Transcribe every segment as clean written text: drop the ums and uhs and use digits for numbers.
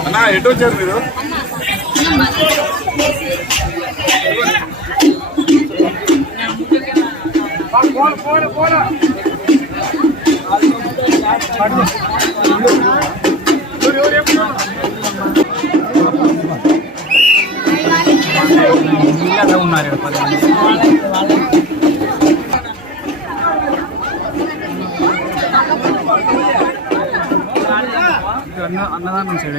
అన్నా ఎటు వచ్చారు మీరు? ఉన్నారు అన్నదానం సైడ్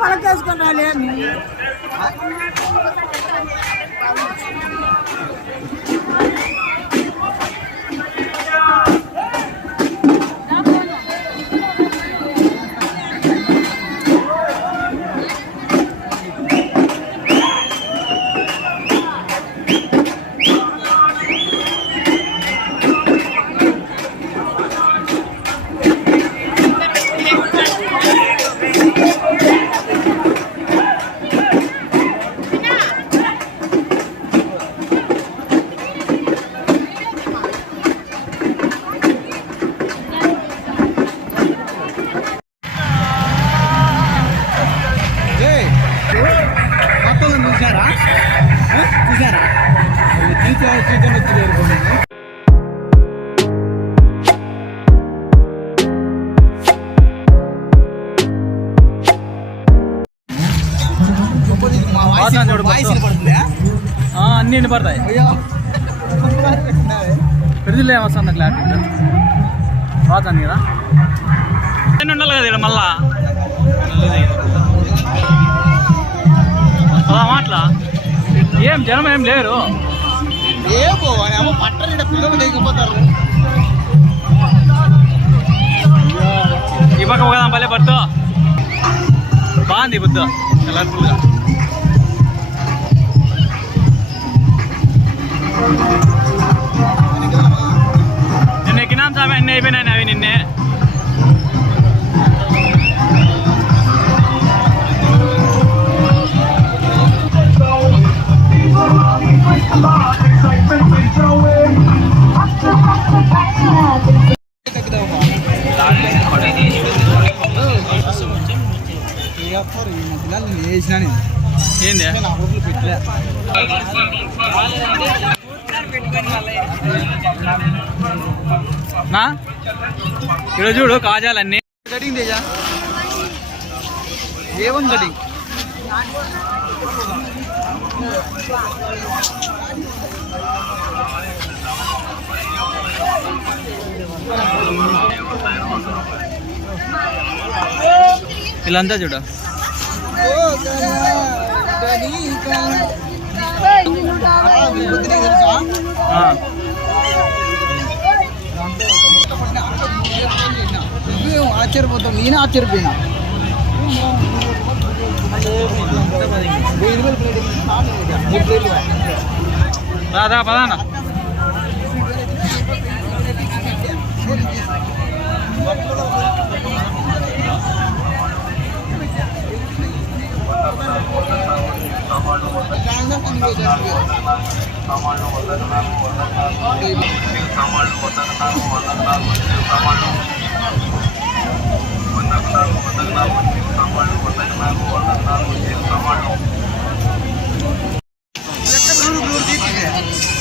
పలకేసుకున్నాలి చూసారా అన్ని పడతాయి ఫ్రిడ్జ్లో ఏమొస్తుంది క్లారిటీ పోతాను కదా ఉండాలి కదా ఇక్కడ మళ్ళా మాట్లా ఏం జనం ఏం లేరు పిల్లలు లేకపోతారు ఈ పక్క కదా పల్లె పడుతూ బాగుంది బుద్ధ కలర్ఫుల్గా నిన్న ఎక్కినాం సామి అన్నీ అయిపోయినాయి అవి నిన్నే ఏంది నా ఇక్కడ చూడు కాజాలన్నీ కటింగ్ తేజా ఏవం కటింగ్ వీళ్ళంతా చూడ ఆశ్చర్యపోతాం నేనే ఆశ్చర్యపోయినా రాదా పదానా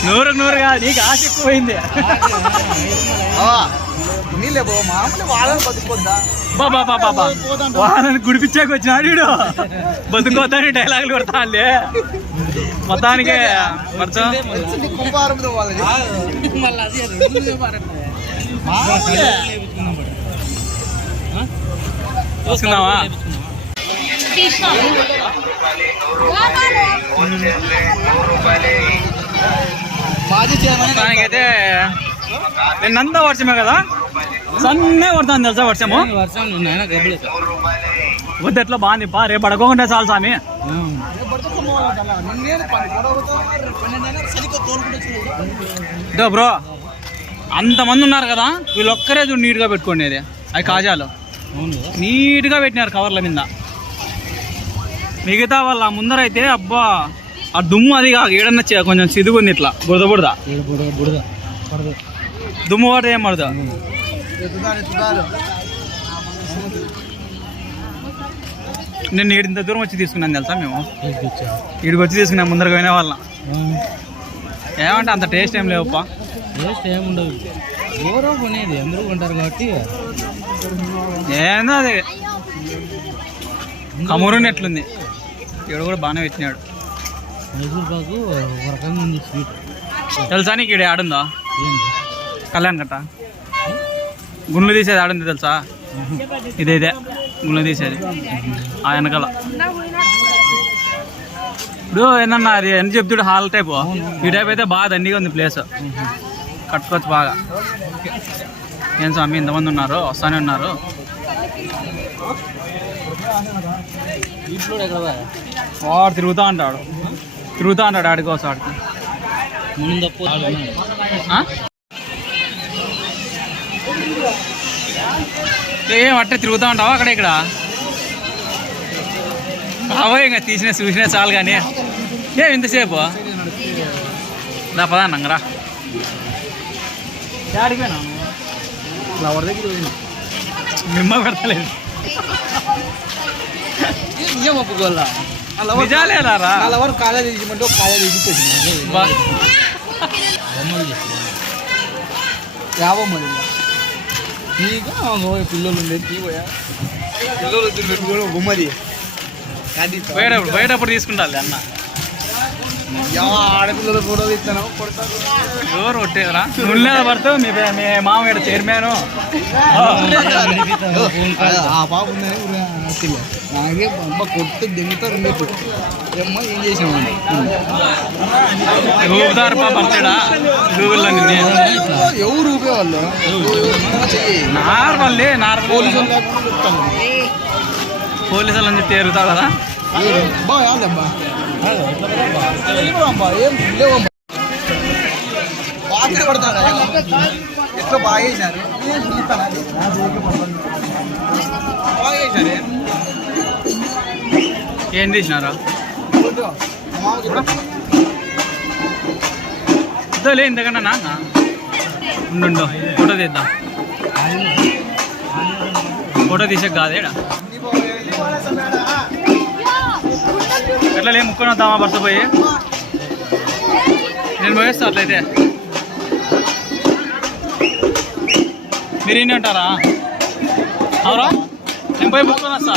నూరు కాదు నీకు ఆశ ఎక్కువైంది నీళ్ళే బో మామూలు వాళ్ళని బతుకుపోద్దా బాబా బాబా వాళ్ళని గుడిపించాక వచ్చినాడు వీడు బతుకోద్దని డైలాగులు కొడతానులే మొత్తానికి కుంభారంతో వాళ్ళది చూసుకుందామా దానికైతే నిన్నంతా వర్షమే కదా సన్నే కొడుతుంది తెలుసా వర్షము వద్దు ఎట్లా బాగుంది పా రేపు పడుకోకుండా చాలు స్వామి బ్రో అంతమంది ఉన్నారు కదా, వీళ్ళు ఒక్కరే చూడు నీట్గా పెట్టుకునేది. అవి కాజాలు నీట్గా పెట్టినారు కవర్ల మీద. మిగతా వాళ్ళ ముందరైతే అబ్బా ఆ దుమ్ము అది కాక ఏడన్నా కొంచెం సిదుగుంది, ఇట్లా బురద బురద దుమ్ము పడితే ఏం పడదు. నేను ఇంత దూరం వచ్చి తీసుకున్నాను తెలుసా, మేము ఇక్కడికి వచ్చి తీసుకున్నాం ముందరకు పోయిన వాళ్ళం. ఏమంటే అంత టేస్ట్ ఏం లేవుప్పా, టేస్ట్ ఏముండదు, దూరం కొనేది అందరూ కొంటారు కాబట్టి. ఏందో అది కమూరుని ఎట్లుంది, ఇక్కడ కూడా బాగానే పెట్టినాడు. మైసూర్ పాకు ఒక రకంగా ఉంది స్వీట్. తెలుసా నీకు ఇక్కడ ఆడుందా కళ్యాణ్ కట్ట గుండ్లు తీసేది ఆడుంది తెలుసా? ఇదే గుండ్లు తీసేది ఆ వెనకాల. ఇప్పుడు ఏమన్నా అది ఎంత చెప్తుడు హాల్ టైపు, ఈ టైప్ అయితే బాగా దండిగా ఉంది ప్లేస్, కట్టుకోవచ్చు బాగా. ఏం స్వామి ఇంతమంది ఉన్నారు, వస్తానే ఉన్నారు. వాడు తిరుగుతూ ఉంటాడు ఆడికోసం ఆడికి. ఏం అట్టే తిరుగుతూ ఉంటావా అక్కడ ఇక్కడ? బాబోయ్ ఇంకా చూసినా చాలు కానీ ఏం ఇంతసేపు దా పదా నంగరా ఆడిపోయినా ఫ్లవర్ దగ్గర మిమ్మ పెడతలేదు నిజం ఒప్పుకోవాలా? నిజాలేరా? ఎవరు కాలేజ్ తీసిమంటే ఒక కాలేజ్ తీసి యాభై నీకు పిల్లలు ఉండేది తీపోయా, పిల్లలు బొమ్మది పోయేటప్పుడు తీసుకుంటారు అన్న. ఆడపిల్లలు ఫోటో తీస్తాను కొడతారు. ఎవరు కొట్టేదరా నువ్వులే పడుతావు, మీ మామయ్య చైర్మన్ ఆ పాప ఉందని నాకే అమ్మ కొట్టి దిగుతారు. ఏమ్మా ఏం చేసామండి ఊపుతారు పడతాడా గూగుల్లో నిన్నే ఎవరు ఊపేవాళ్ళు నార్మల్ పోలీసు వాళ్ళని చెప్పి ఎరుగుతావు కదా. బాగా ఏం లేవమ్మా బాగా పడతాడా ఎట్లా బాగా చేశారు, బాగా చేశారు. ఏం తీసినారా లే ఇంతకన్నా నాన్న ఉండు ఫోటో తీద్దాం. ఫోటో తీసే కాదేడా ఎట్లా లే ముక్కొని వద్దామా భర్త పోయి? నేను పోయేస్తా అట్లయితే. మీరు ఇన్ని ఉంటారా? అవురా నేను పోయి ముక్కొని వస్తా.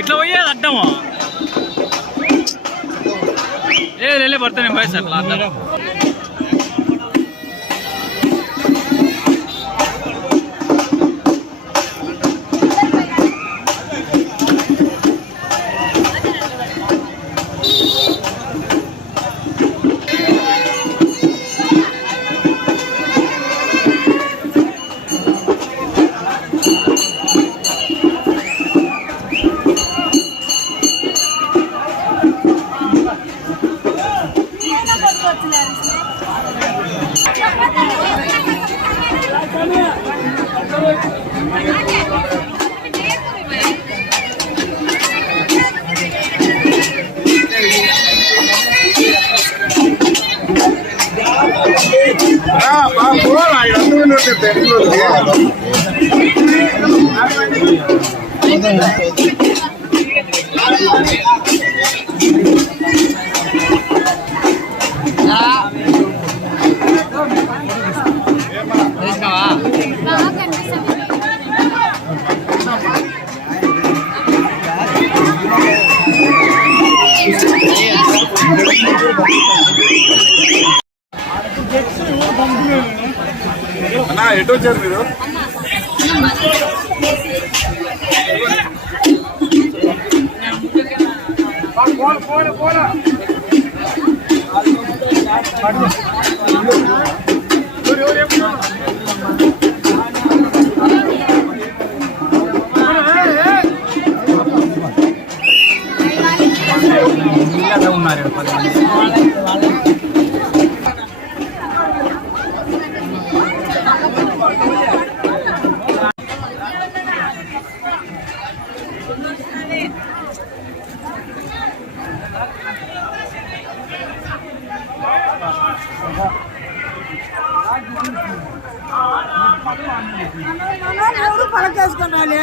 ఇట్లా పోయేది అడ్డము వెళ్ళి పడితే నేను పోయేస్తా అట్లా అడ్డం. అన్నా ఎటు వచ్చారు మీరు? వీళ్ళలో ఉన్నారు 10 మంది. ఎవరు పలకేసుకున్నాలి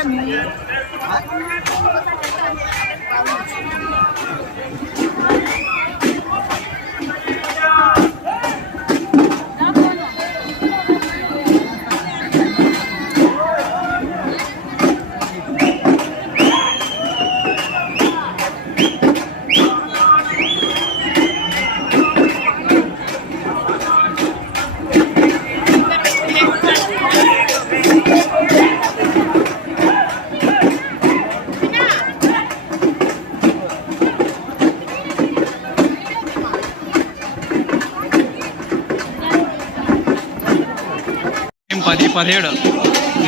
పది 17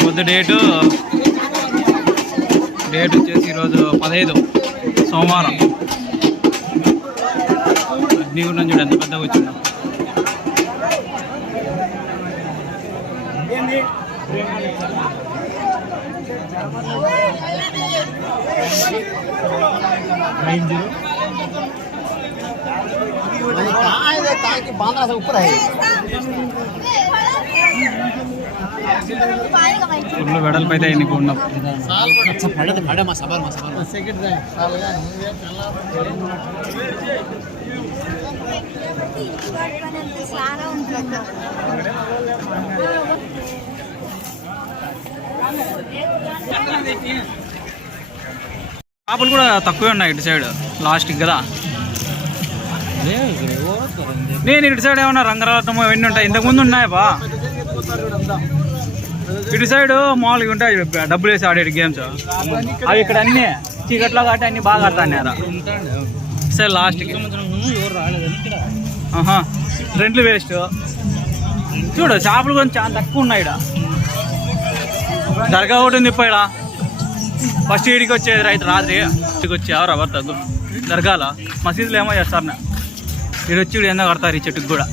పొద్దు డేటు వచ్చేసి ఈరోజు 15 సోమవారం. అగ్నిగుండం చూడు ఎంత పెద్దగా వచ్చిందో. ఫుల్ వెడల్పు అయితే ఎన్నికి ఉన్నాం. చేపలు కూడా తక్కువే ఉన్నాయి ఇటు సైడ్ లాస్ట్కి కదా. నేను ఇటు సైడ్ ఏమన్నా రంగరాటం ఇవన్నీ ఉంటాయి, ఇంతకుముందు ఉన్నాయా బా. ఇటు సైడ్ మామూలుగా ఉంటాయి డబ్బులు వేసి ఆడేది గేమ్స్, అవి ఇక్కడ అన్నీ చీకట్లో కాబట్టి అన్ని బాగా ఆడతాను సరే లాస్ట్కి. రెంట్లు వేస్ట్ చూడు. చేపలు కొంచెం చాలా తక్కువ ఉన్నాయి ఇక్కడ. దర్గా ఒకటి ఉంది ఇప్పుడు ఇక్కడ. ఫస్ట్ ఈడికి వచ్చేది రైతు రాత్రి ఇక్కడికి వచ్చి ఎవరు ఎవరు తగ్గు దర్గాలో మసీదులో ఏమో చేస్తారు. ఇక్కడ వచ్చి ఇక్కడ ఏందో కడతారు ఈ చెట్టుకు కూడా.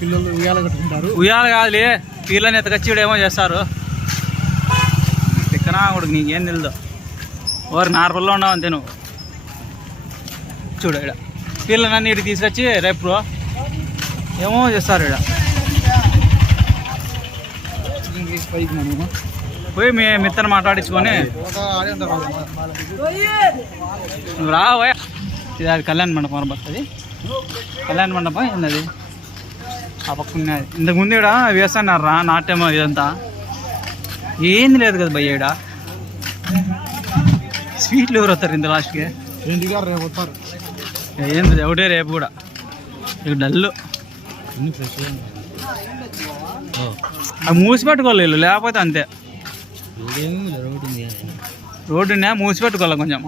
పిల్లలు ఉయ్యాల కట్టుకుంటారు. ఉయ్యాల కాదులే, పిల్లని ఎత్తకొచ్చి ఇక్కడ ఏమో చేస్తారు. ఎక్కనా కూడా నీకేం తెలుదు. ఓరు నార్మల్లో ఉన్నావు అంతే నువ్వు. చూడు ఇక్కడ పిల్లలన్నీ ఇటు తీసుకొచ్చి రేపు ఏమో చేస్తారు. ఇక్కడ పోయి మీ మిత్తను మాట్లాడించుకొని నువ్వు రావా. ఇది అది కళ్యాణ మండపం వస్తుంది. కళ్యాణ మండపం ఏంది ఆ పక్కన. ఇంతకుముందు ఇక్కడ వేస్తున్నారు రా నాట్యం ఇదంతా. ఏంది లేదు కదా భయ్య ఇక్కడ. స్వీట్లు ఎవరు వస్తారు ఇంత లాస్ట్కి? ఏంది ఒకటే రేపు కూడా. ఇక డల్లు అవి మూసి పెట్టుకోవాలి వీళ్ళు, లేకపోతే అంతే. రోడ్డు మూసి పెట్టుకోవాలి కొంచెం.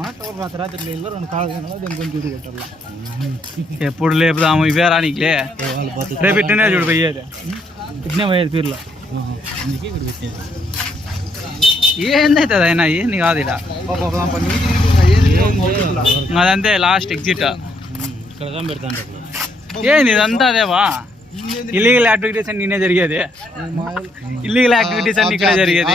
ఎప్పుడు లేపుదాము ఇవే రానికిలే. రేపు ఇట్టినే చూడు పోయేది, ఇట్నే పోయేది పీర్లో. ఏందవుతుంది అయినా ఏంది కాదు ఇక్కడ. అదంతే లాస్ట్ ఎగ్జిట్. ఏంది ఇదంతా అదేవా. ఇల్లీగల్ యాక్టివిటీస్ అన్ని నేనే జరిగేది. ఇల్లీగల్ యాక్టివిటీస్ అన్ని ఇక్కడే జరిగేది.